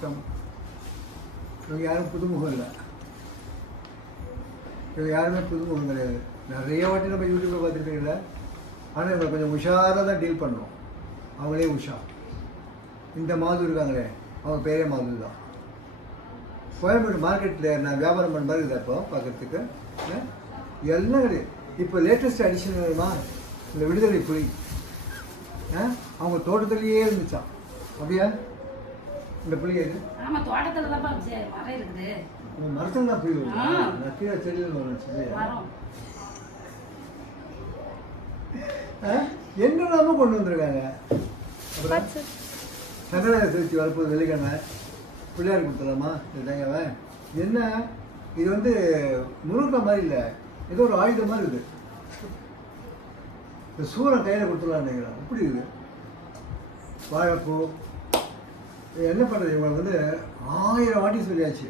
Welcome. இவங்க யாரும் புதுமுகம் இல்லை, இவங்க யாருமே புதுமுகம் கிடையாது. நிறைய வாட்டி நம்ம யூடியூப்பில் பார்த்துருக்கீங்கள. ஆனால் இவங்களை கொஞ்சம் உஷாராக தான் டீல் பண்ணுறோம். அவங்களே உஷா. இந்த மாது இருக்காங்களே, அவங்க பேரே மாது தான். கோயம்பேடு மார்க்கெட்டில் நான் வியாபாரம் பண்ண மாதிரி இருக்குது. அப்போ பார்க்குறதுக்கு எல்லாம் கிடையாது. இப்போ லேட்டஸ்ட் அடிஷன் வேணுமா, இந்த விடுதலை புலி அவங்க தோட்டத்துலேயே இருந்துச்சான். அப்படியா? இந்த புளி எது? ஆமாம், தோட்டத்தில் தான் மரம் இருக்குது. மரத்தில் தான் புளி வருது. நான் கீழே செடியில் வரும். என்னெல்லாமோ கொண்டு வந்துருக்காங்க. சங்கராய திருச்சி வரப்போது வெள்ளிக்கிழமை பிள்ளையார் கொடுத்துடலாமா இந்த தேங்காவை? என்ன இது வந்து முருங்கை மாதிரி இல்லை, ஏதோ ஒரு ஆயுதம் மாதிரி இருக்குது. இந்த சூரன் கையில் கொடுத்துடலான்னு நினைக்கிறேன். அப்படி இருக்குது. வாழைப்பூ என்ன பண்ணுறது? இவங்களுக்கு வந்து 1000 வாட்டி சொல்லியாச்சு.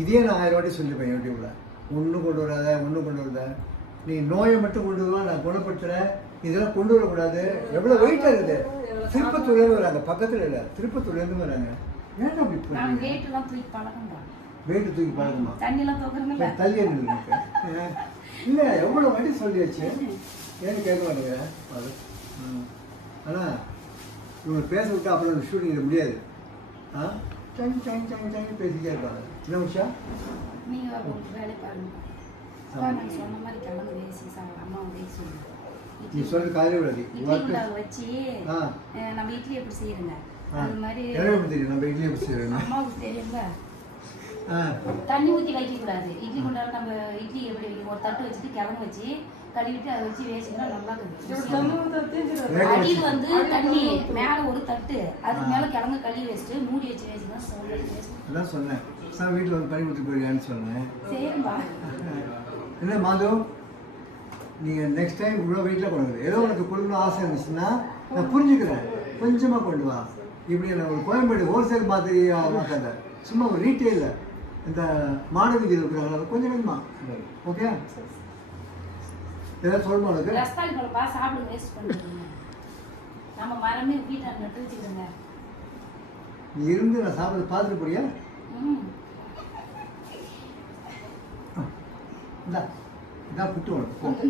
இதே நான் 1000 வாட்டி சொல்லியிருப்பேன் யூடியூப்பில். ஒன்றும் கொண்டு வராத, ஒன்றும் கொண்டு வரத, நீ நோயை மட்டும் கொண்டு வருவா, நான் குணப்படுத்துகிறேன், இதெல்லாம் கொண்டு வரக்கூடாது. எவ்வளோ வெயிட்டாக இருக்குது. திருப்பத்தூர்லேருந்து வராங்க, பக்கத்தில் இல்லை, திருப்பத்தூர்லேருந்து வராங்க. ஏன்னா அப்படி வெயிட்டு தூக்கி பழகுமா? தள்ளி இல்லை, எவ்வளோ வாட்டி சொல்லியாச்சு, ஏன்னு கேட்க மாட்டேங்கிறேன். அது ஆனால் இவங்க பேச விட்டா அப்புறம் ஷூட்டிங் இது முடியாது. டைம் டைம் டைம் டைம் பேசிக்கிட்டே இருப்பாங்க. என்ன உஷா? நீ சொல்ற காலையில் விடாது. வச்சு நம்ம இட்லி எப்படி செய்யறங்க அது மாதிரி எப்படி தெரியும்? நம்ம இட்லி எப்படி செய்யறோம் அம்மாவுக்கு தெரியுங்க. தண்ணி ஊற்றி வைக்கக்கூடாது. இட்லி கொண்டாலும் நம்ம இட்லி எப்படி வைக்கணும், ஒரு தட்டு வச்சுட்டு கிழங்கு வச்சு கழுவிட்டு அதை வச்சு வேசிங்கன்னா நல்லா இருக்குது. அடியில் வந்து தண்ணி மேலே ஒரு தட்டு, அதுக்கு மேலே கிழங்கு கழுவி வச்சுட்டு மூடி வச்சு வேசிங்கன்னா அதான் சொன்னேன். சார் வீட்டில் வந்து பண்ணி ஊற்றி போயிருக்கான்னு சொன்னேன். சரிப்பா. என்ன மாதவ், நீங்கள் நெக்ஸ்ட் டைம் இவ்வளோ வீட்டில் கொண்டு வந்து ஏதோ உனக்கு கொடுக்கணும் ஆசை இருந்துச்சுன்னா நான் புரிஞ்சுக்கிறேன், கொஞ்சமாக கொண்டு வா. இப்படி நான் ஒரு கோயம்பேடு ஹோல்சேல் மாதிரி மாட்டாங்க, சும்மா ஒரு ரீட்டெயிலில் இந்த மாணவிகள் இருக்கிறாங்களா கொஞ்சம் கொஞ்சமாக. ஓகே, ஏதாவது சொல்லணும் உனக்கு? ரஸ்தாளி பழப்பா சாப்பிடுங்க, வேஸ்ட் பண்ணுங்க. நம்ம மரமே வீட்டாக நட்டு வச்சுக்கிறோங்க. நீ இருந்து நான் சாப்பிட பார்த்துட்டு போறியா? இந்தா இதான் புட்டு உனக்கு.